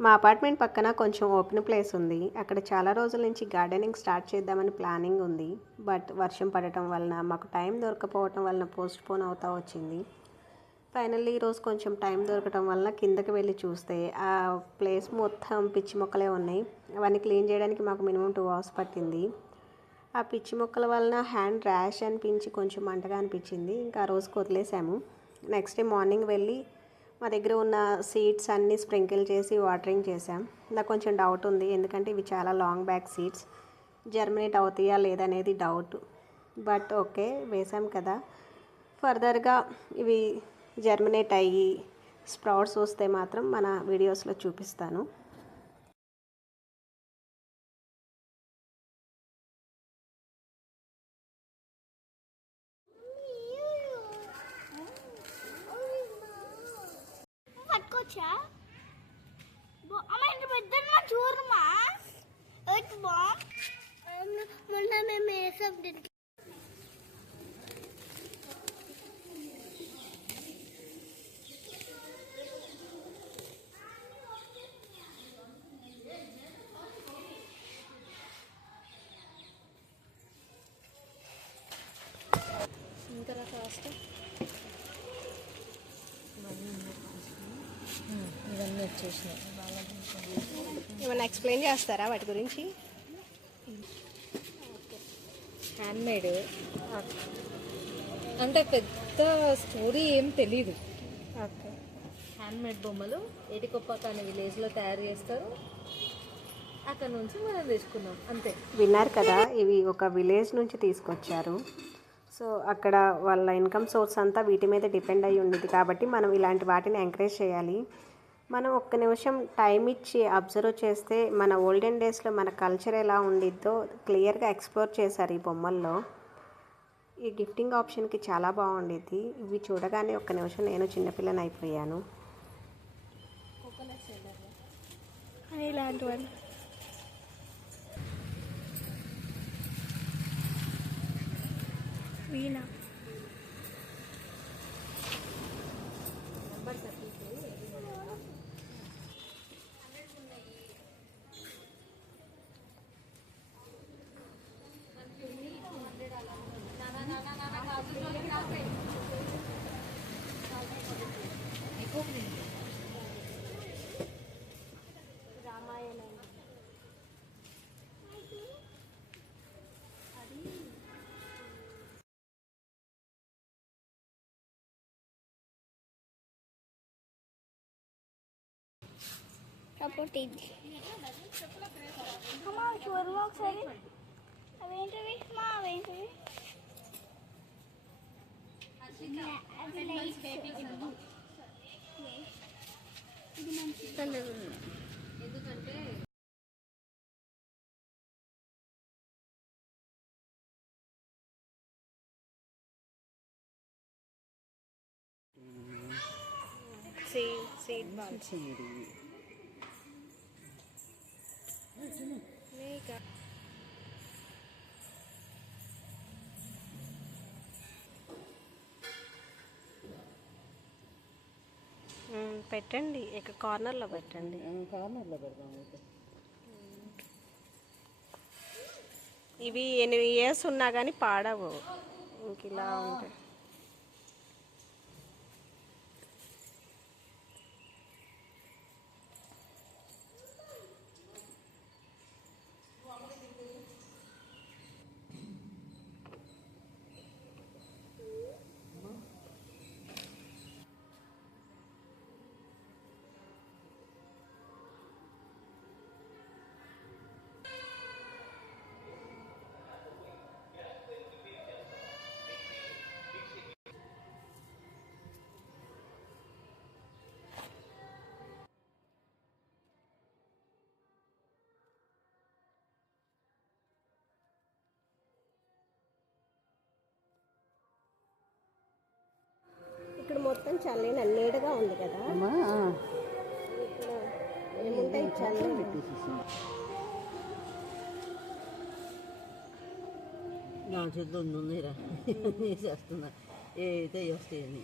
మా అపార్ట్మెంట్ పక్కన కొంచెం ఓపెన్ ప్లేస్ ఉంది. అక్కడ చాలా రోజుల నుంచి గార్డెనింగ్ స్టార్ట్ చేద్దామని ప్లానింగ్ ఉంది. బట్ వర్షం పడటం వలన మాకు టైం దొరకపోవటం వలన పోస్ట్ పోన్ అవుతా వచ్చింది. ఫైనల్లీ ఈరోజు కొంచెం టైం దొరకటం వలన కిందకి వెళ్ళి చూస్తే ఆ ప్లేస్ మొత్తం పిచ్చి మొక్కలే ఉన్నాయి. అవన్నీ క్లీన్ చేయడానికి మాకు మినిమం టూ అవర్స్ పట్టింది. ఆ పిచ్చి మొక్కల వలన హ్యాండ్ ర్యాష్ అనిపించి కొంచెం మంటగా అనిపించింది. ఇంకా ఆ రోజుకి వదిలేసాము. నెక్స్ట్ డే మార్నింగ్ వెళ్ళి మా దగ్గర ఉన్న సీడ్స్ అన్నీ స్ప్రింకిల్ చేసి వాటరింగ్ చేసాం నాకు కొంచెం డౌట్ ఉంది. ఎందుకంటే ఇవి చాలా లాంగ్ బ్యాక్ సీడ్స్. జర్మినేట్ అవుతాయా లేదనేది డౌట్. బట్ ఓకే వేసాం కదా. ఫర్దర్గా ఇవి జర్మినేట్ అయ్యి స్ప్రౌట్స్ వస్తే మాత్రం మన వీడియోస్లో చూపిస్తాను. మొన్న మేము వేసాం దీనికి ఇవన్నీ వచ్చేసినాయి ఏమైనా ఎక్స్ప్లెయిన్ చేస్తారా వాటి గురించి? హ్యాండ్మేడ్ అంటే పెద్ద స్టోరీ ఏం తెలీదు. ఓకే హ్యాండ్మేడ్ బొమ్మలు ఏటికొప్పక అనే విలేజ్లో తయారు చేస్తారు. అక్కడ నుంచి మనం తెచ్చుకున్నాం అంతే. విన్నారు కదా ఇవి ఒక విలేజ్ నుంచి తీసుకొచ్చారు. సో అక్కడ వాళ్ళ ఇన్కమ్ సోర్స్ అంతా వీటి మీద డిపెండ్ అయి ఉండేది కాబట్టి మనం ఇలాంటి వాటిని ఎంకరేజ్ చేయాలి. మనం ఒక్క నిమిషం టైం ఇచ్చి అబ్జర్వ్ చేస్తే మన ఓల్డెన్ డేస్లో మన కల్చర్ ఎలా ఉండిద్దో క్లియర్గా ఎక్స్ప్లోర్ చేశారు ఈ బొమ్మల్లో. ఈ గిఫ్టింగ్ ఆప్షన్కి చాలా బాగుండేది ఇవి చూడగానే ఒక్క నిమిషం నేను చిన్నపిల్లని అయిపోయాను. ఇలాంటివన్నీ వీణ. సపోర్ట్ ఇది అమ్మా చూడమా ఒకసారి. అవేంటివి? మా అవేంటివి? సీడ్ సీడ్ బాల్స్ పెట్టండి ఇక కార్నర్లో పెట్టండి. కార్నర్లో పెడదాం అయితే. ఇవి ఎనిమిది ఇయర్స్ ఉన్నా కానీ పాడవు. ఇంక ఇలా ఉంటాయి మొత్తం చల్లైన నీడగా ఉంది కదా. ఏముంటాయి? చల్లని నా చేతిలో ఉందిరా. చేస్తున్నా ఏ అయితే వస్తాయని.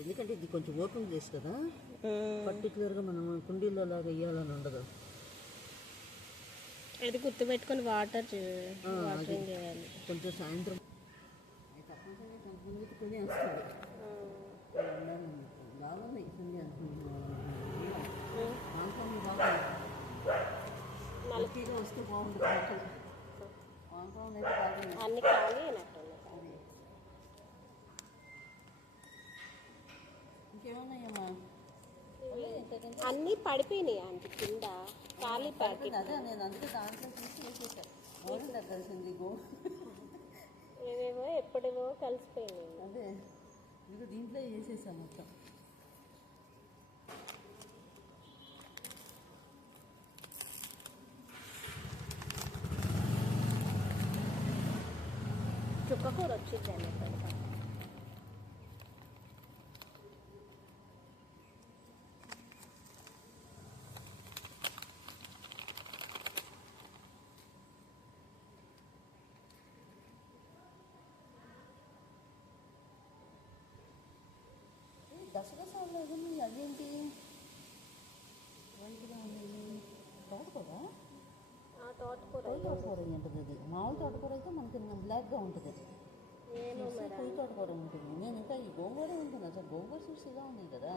ఎందుకంటే ఇది కొంచెం ఓపెన్ ప్లేస్ కదా. పర్టికులర్గా మనం కుండీల్లో లాగా వేయాలని ఉండదు. అది గుర్తుపెట్టుకొని వాటర్ కొంచెం సాయంత్రం. వస్తాడు బాగున్నాయి అన్ని ఖాళీ అయినట్టున్నాయి ఇంకేమున్నాయమ్మా అన్నీ పడిపోయినాయి అంటే కింద ఖాళీ ప్యాకెట్ అదే నేను అందుకే దాంట్లో తీసి కలిసింది ఏవేవో ఎప్పుడేవో కలిసిపోయినాయి. అదే. ఇది దీంట్లో వేసేసాను మొత్తం చుక్కకూర వచ్చిందండి దసరసాలు అవి అదేంటి? వైట్గా ఉంది తోటకూర తోటకూర పొయ్యి తోటకూర ఉంటుంది. అది మామూలు తోటకూర అయితే మనకి బ్లాక్గా ఉంటుంది. పొయ్యి తోటకూర ఉంటుంది. నేను ఇంకా ఈ గోంగూర ఉంటుంది అసలు గోంగూర ఇలా ఉన్నాయి కదా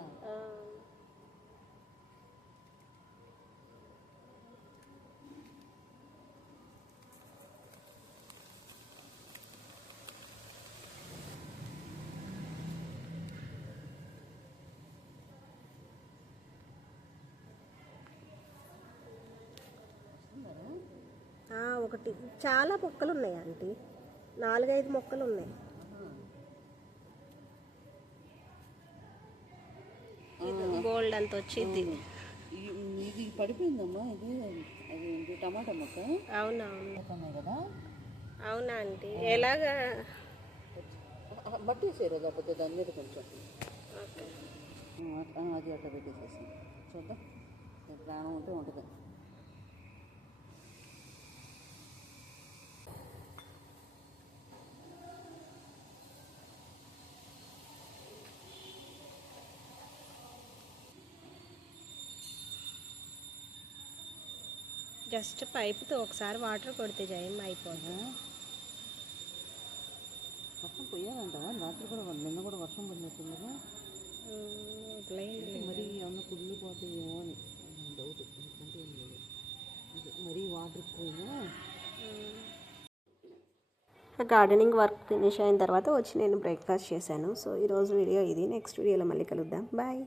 ఆ, ఒకటి. చాలా మొక్కలు ఉన్నాయి ఆంటీ. నాలుగైదు మొక్కలు ఉన్నాయి గోల్డ్ అంత వచ్చింది. ఇది పడిపోయిందమ్మా ఇది అది టమాటా మొక్క? అవునవును. కదా? అవునా ఆంటీ? ఎలాగా? బట్టి వేసారు కాకపోతే దాని మీద కొంచెం. అది అట్లా పెట్టేసేసి. చూద్దాం. ప్రాణం ఉంటే ఉంటుంది. జస్ట్ పైపుతో ఒకసారి వాటర్ కొడితే జయం అయిపోతుంది వర్షం పోయాలంట రాత్రి కూడా నిన్న కూడా వర్షం పడినట్టుంది కదా ఉమ్, వదిలేయండి. మరి ఏమన్నా కుళ్ళిపోతాయేమో అని. డౌట్ ఎందుకంటే మరీ వాటర్ ఎక్కువైనా గార్డెనింగ్ వర్క్ ఫినిష్ అయిన తర్వాత వచ్చి నేను బ్రేక్ఫాస్ట్ చేశాను. సో ఈరోజు వీడియో ఇది. నెక్స్ట్ వీడియోలో మళ్ళీ కలుద్దాం. బాయ్